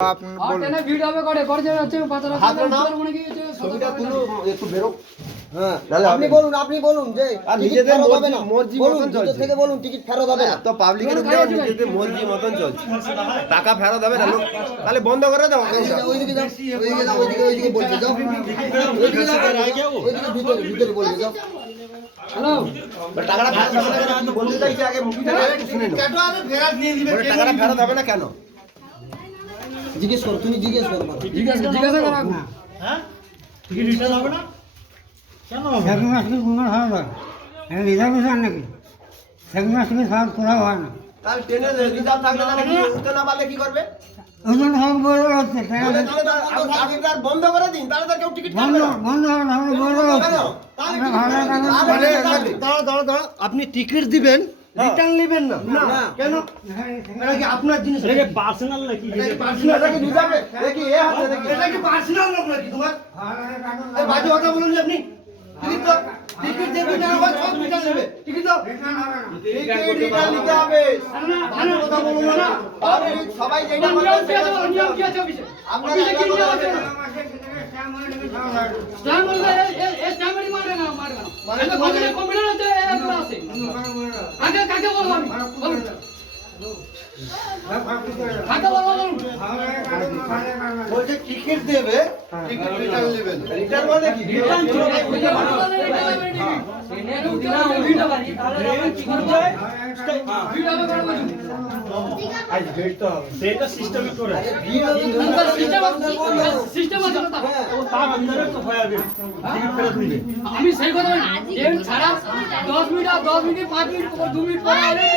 আপনি বলুন। হ্যাঁ নাহলে আপনি বলুন যে নিজেদের মর্জি- না। মর্জি বলুন মতন চলছে। থেকে বলুন টিকিট ফেরত হবে না। পাবলিকের উপরে নিজেদের মর্জি মতন চলছে। টাকা ফেরত হবে না তাহলে বন্ধ করে দাও ওইদিকে যাও ওইদিকে যাও ওইদিকে ওইদিকে বলবে যাও। ওইদিকে যাও ওইদিকে ভিতরে ভিতরে বলবে যাও। হ্যালো? টাকাটা ফেরত হবে না কেন? বলতে চাইছি আগে মুখ থেকে একটু শুনে নাও। বলে টাকাটা ফেরত হবে না কেন? জিজ্ঞেস করো তুমি জিজ্ঞেস করো জিজ্ঞাসা জিজ্ঞাসা করো। সেকেন্ড মাস থেকে কোনো হয় না। এটা রিজার্ভেশন নাকি? সেকেন্ড মাস থেকে সব হয় না। তাহলে ট্রেনে রিজার্ভ থাকলে তাহলে কি উঠতে না পারলে কি করবে? ওই জন্য সব বড় হচ্ছে বন্ধ করে দিন তাহলে তার কেউ টিকিট বন্ধ বন্ধ হবে না বড় হচ্ছে কেন? আপনি টিকিট দিবেন রিটার্ন নেবেন না। না। কেন? এটা কি আপনার জিনিস এটা কি পার্সোনাল নাকি? এটা কি রিজার্ভে এটা কি এ হাতে নাকি? এটা কি পার্সোনাল লোক নাকি তোমার? এই বাজে কথা বলুন যে আপনি। টিকিট তো টিকিট দেবে না হয় সব রিটার্ন নেবে। টিকিট তো টিকিট রিটার্ন নিতে হবে। বাজে কথা বলুন। না। আপনি সবাই যেটা নিয়ম কি আছে? নিয়ম কি আছে অফিসে? আপনার অফিসে কি নিয়ম আছে? না। স্ট্যাম্প বলবে এই স্ট্যাম্পই মারে না মারে না মানে হচ্ছে এগুলো আছে কাকে বলছে টিকিট দেবে টিকিট রিটার্ন নেবেন রিটার্ন মানে কি? আমি সেই কথা ছাড়া দশ মিনিট দশ মিনিট পাঁচ মিনিট দু মিনিট পরে